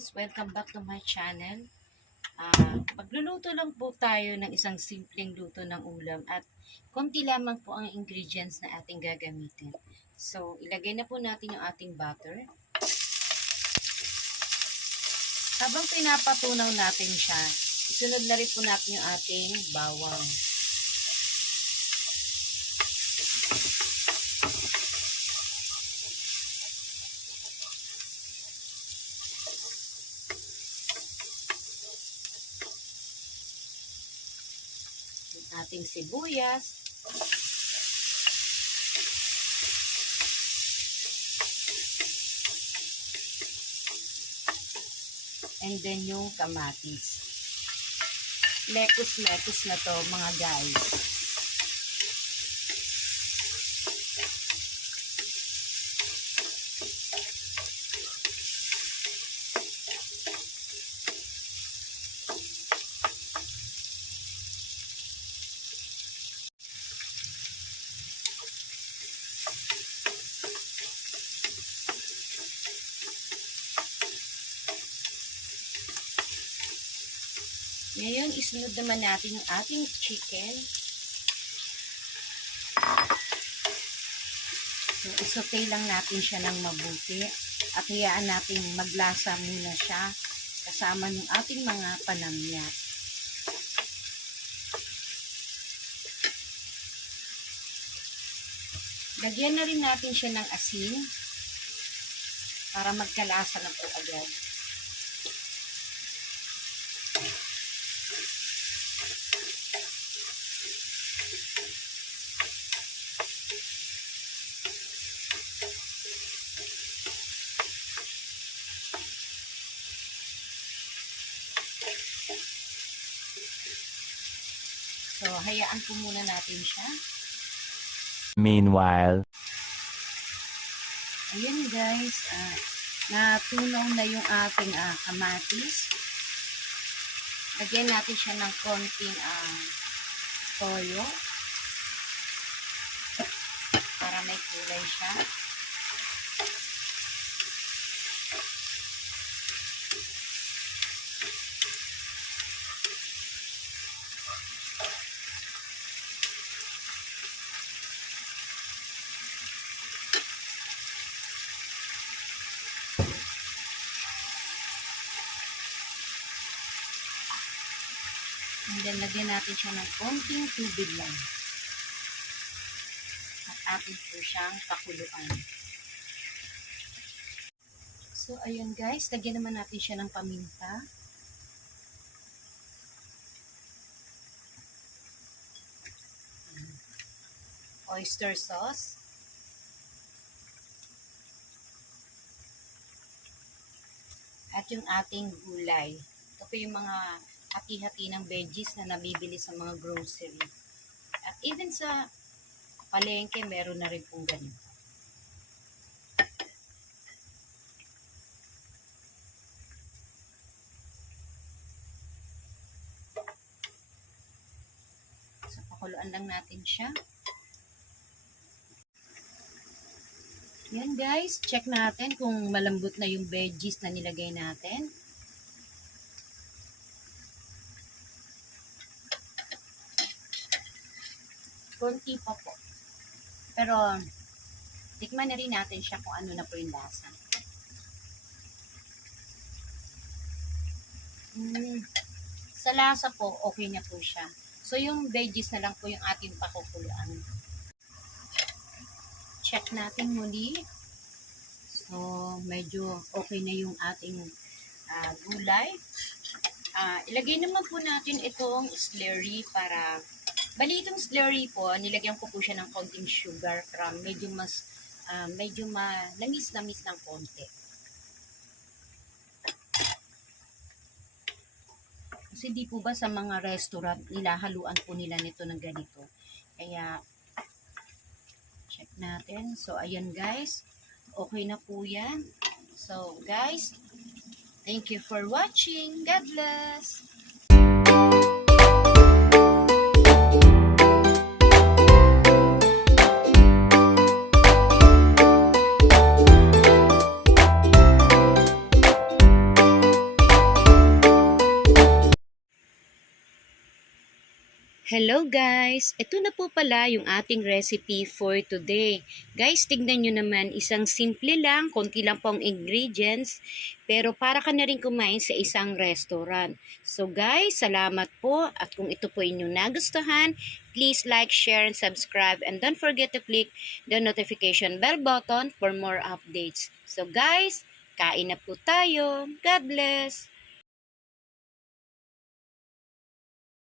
guys! Welcome back to my channel. Magluluto lang po tayo ng isang simpleng luto ng ulam at konti lamang po ang ingredients na ating gagamitin. So, ilagay na po natin yung ating butter. Habang pinapatunaw natin siya, isunod na rin po natin yung ating bawang. Ating sibuyas, and then yung kamatis. Lettuce na to mga guys. Ngayon, isunod naman natin yung ating chicken. So, isote lang natin siya ng mabuti at hayaan natin maglasa muna siya kasama ng ating mga panamya. Lagyan na rin natin siya ng asin para magkalasa na po agad. So, hayaan po muna natin siya. Meanwhile, ayan guys, natunaw na yung ating kamatis. Lagyan natin siya ng konting toyo para may kulay siya. And then, lagyan natin siya ng konting tubig lang. At atin po siyang pakuluan. So, ayun guys. Lagyan naman natin siya ng paminta. Oyster sauce. At yung ating gulay. Ito po yung mga hati-hati ng veggies na nabibili sa mga grocery. At even sa palengke, meron na rin pong ganito. So, pakuluan lang natin siya. Yan guys, check natin kung malambot na yung veggies na nilagay natin. Konti pa po. Pero, tikman na rin natin siya kung ano na po yung lasa. Sa lasa po, okay na po siya. So, yung veggies na lang po yung ating pakukuluan. Check natin muli. So, medyo okay na yung ating gulay. Ilagay naman po natin itong slurry para... Bali itong slurry po, nilagyan ko po siya ng konting sugar para medyo namis ng konti. Kasi di po ba sa mga restaurant, nilahaluan po nila nito ng ganito. Kaya, check natin. So, ayan guys. Okay na po yan. So, guys, thank you for watching. God bless! Hello guys! Ito na po pala yung ating recipe for today. Guys, tignan nyo naman, isang simple lang, konti lang pong ingredients, pero para ka na rin kumain sa isang restaurant. So guys, salamat po at kung ito po inyong nagustuhan, please like, share, and subscribe and don't forget to click the notification bell button for more updates. So guys, kain na po tayo. God bless!